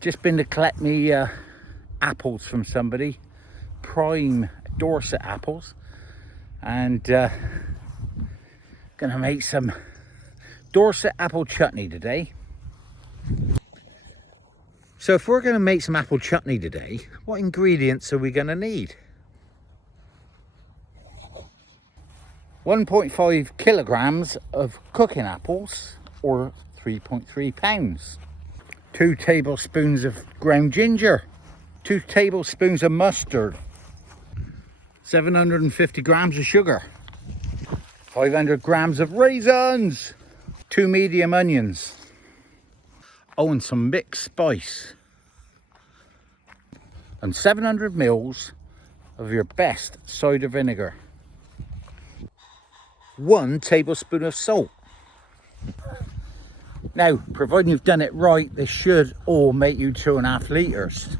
Just been to collect me apples from somebody, prime Dorset apples, and gonna make some Dorset apple chutney today. So if we're gonna make some apple chutney today, what ingredients are we gonna need? 1.5 kilograms of cooking apples, or 3.3 pounds. 2 tablespoons of ground ginger, 2 tablespoons of mustard, 750 grams of sugar, 500 grams of raisins, 2 medium onions, oh, and some mixed spice, and 700 mils of your best cider vinegar, 1 tablespoon of salt. Now, providing you've done it right, this should all make you 2.5 litres.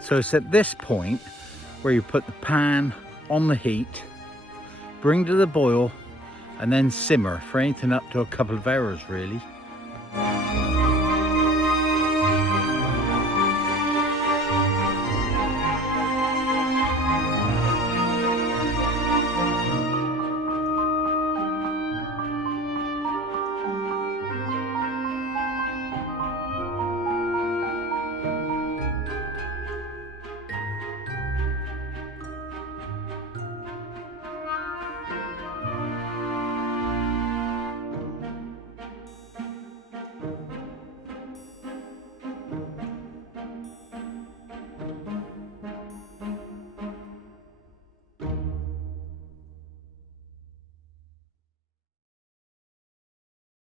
So it's at this point where you put the pan on the heat, bring to the boil, and then simmer for anything up to a couple of hours really.